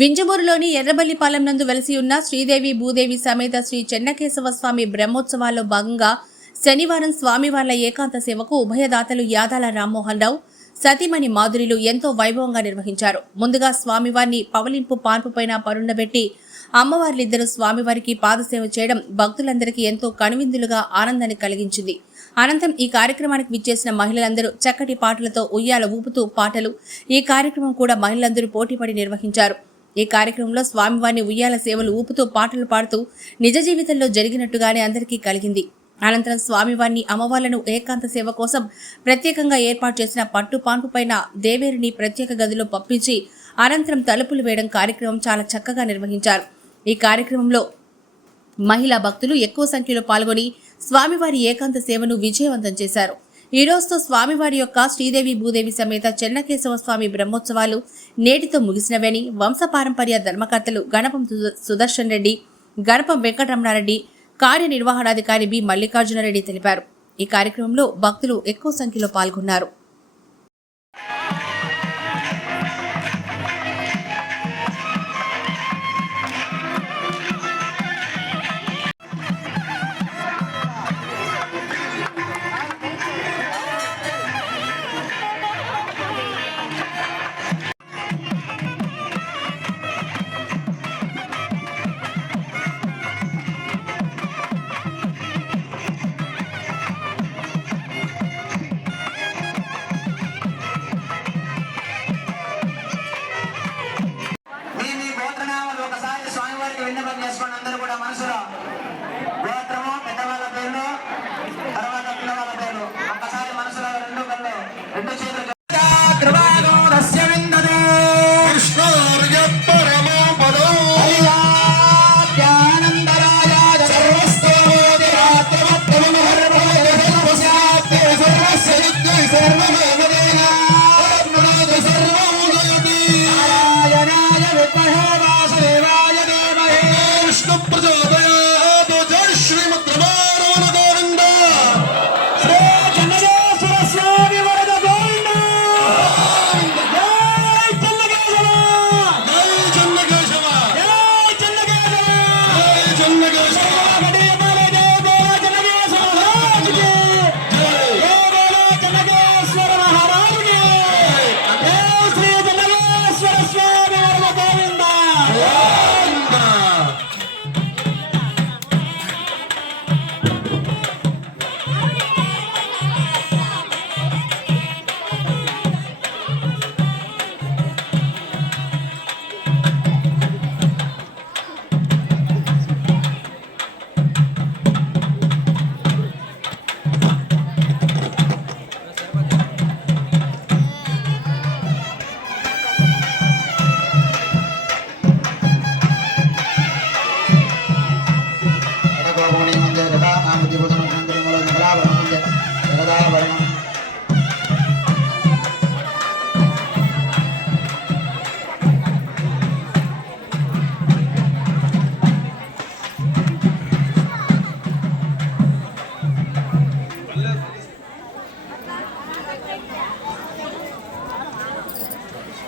వింజమూరులోని ఎర్రబల్లిపాలెం నందు వెలసి ఉన్న శ్రీదేవి భూదేవి సమేత శ్రీ చెన్నకేశవ స్వామి బ్రహ్మోత్సవాల్లో భాగంగా శనివారం స్వామివార్ల ఏకాంత సేవకు ఉభయదాతలు యాదాల రామ్మోహన్ రావు సతీమణి మాధురిలు ఎంతో వైభవంగా నిర్వహించారు. ముందుగా స్వామివారిని పవలింపు పాన్పుపైన పరుండబెట్టి అమ్మవార్లిద్దరూ స్వామివారికి పాదసేవ చేయడం భక్తులందరికీ ఎంతో కనువిందులుగా ఆనందాన్ని కలిగించింది. అనంతరం ఈ కార్యక్రమానికి విచ్చేసిన మహిళలందరూ చక్కటి పాటలతో ఉయ్యాల ఊపుతూ పాటలు ఈ కార్యక్రమం కూడా మహిళలందరూ పోటీపడి నిర్వహించారు. ఈ కార్యక్రమంలో స్వామివారిని ఉయ్యాల సేవలు ఊపుతూ పాటలు పాడుతూ నిజ జీవితంలో జరిగినట్టుగానే అందరికీ కలిగింది. అనంతరం స్వామివారిని అమ్మవార్లను ఏకాంత సేవ కోసం ప్రత్యేకంగా ఏర్పాటు చేసిన పట్టు పాన్పు పైన దేవేరిని ప్రత్యేక గదిలో పంపించి అనంతరం తలుపులు వేయడం కార్యక్రమం చాలా చక్కగా నిర్వహించారు. ఈ కార్యక్రమంలో మహిళా భక్తులు ఎక్కువ సంఖ్యలో పాల్గొని స్వామివారి ఏకాంత సేవను విజయవంతం చేశారు. ఈ రోజుతో స్వామివారి యొక్క శ్రీదేవి భూదేవి సమేత చెన్నకేశవ స్వామి బ్రహ్మోత్సవాలు నేటితో ముగిసినవని వంశపారంపర్య ధర్మకర్తలు గణపం సుదర్శన్ రెడ్డి గణపం వెంకటరమణారెడ్డి కార్యనిర్వహణాధికారి బి మల్లికార్జునరెడ్డి తెలిపారు. ఈ కార్యక్రమంలో భక్తులు ఎక్కువ సంఖ్యలో పాల్గొన్నారు.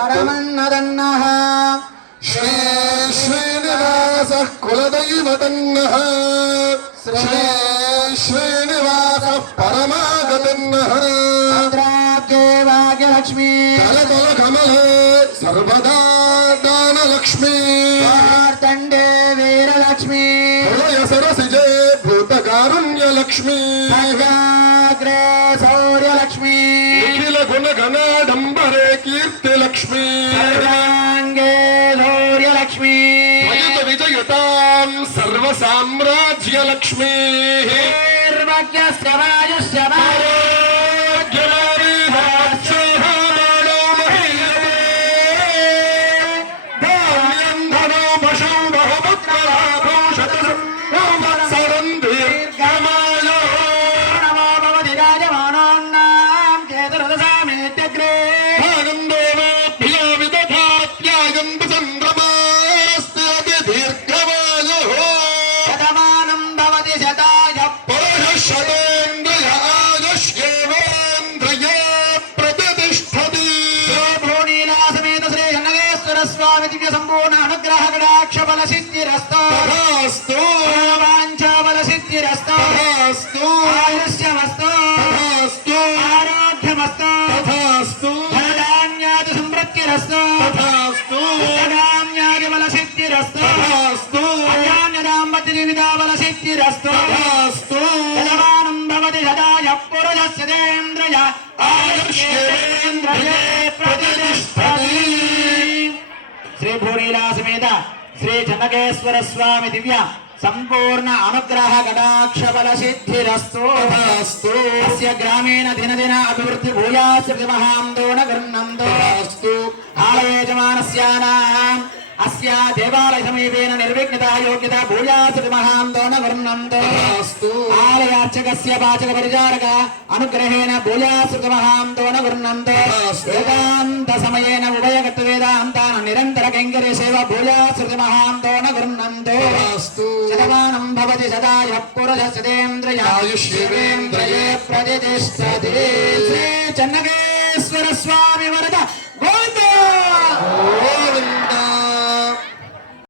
శ్రీనివాస పరమన్నదన్న శ్రీ శ్రీనివాస కులదైవతన్నః శ్రీ శ్రీనివాస పరమాగతన్నః భద్రాబ్జే భాగ్యలక్ష్మీ కలతల కమలే సర్వదా దానలక్ష్మీ దండే వీరలక్ష్మీ ప్రళయ సరసిజే భూతకారుణ్యలక్ష్మీ భద్రాగ్రే శౌర్యలక్ష్మీ భద్రాంగే శౌర్యలక్ష్మీ భజత విజయతాం సర్వసామ్రాజ్యలక్ష్మీ. నిర్వజ్ఞస్య వాయుష్య ఆరోగ్యలారీహాస్యోహామానో మహీయతే. దివ్య సంపూర్ణ అనుగ్రహ కటాక్ష బల సిద్ధిరస్తో తథాస్తు వాంఛ బల సిద్ధిరస్తో తథాస్తు ఆయుష్యమస్తో తథాస్తు ఆరోగ్యమస్తో తథాస్తు ధనధాన్యాది సంవృద్ధిరస్తో తథాస్తు ధనాన్యాది బల సిద్ధిరస్తో తథాస్తు అన్యాన్యదాంపతి వివిధ బల సిద్ధిరస్తో శ్రీ భూనీలా సమేత శ్రీ జనకేశ్వర స్వామి దివ్య సంపూర్ణ అనుగ్రహ కటాక్ష బల సిద్ధిరస్తు గ్రామీణ దినదిన అభివృద్ధి మహాందోణ ఆలయజమానస్యానాం అస్య దేవాలయ సమీపేన నిర్విఘ్నత యోగ్యత భూయాశ్రుతి మహాందోణ గృహ్ణంతో తథాస్తు ఆలయార్చకస్య పాచక పరిచారక అనుగ్రహేణ భూయాశ్రుత మహాంతోన గృహ్ణంతో వేదాంత సమయేన ఉభయగత వేదాంతాన నిరంతర కైంకర్య సేవ భూయాశ్రుత మహాంతోన గృహ్ణంతో తథాస్తు శతమానం భవతి సదాయ పురుషేంద్రయ ఆయుష్యేంద్రయే ప్రతిష్టతి. శ్రీ చెన్నకేశ్వర స్వామి వరద.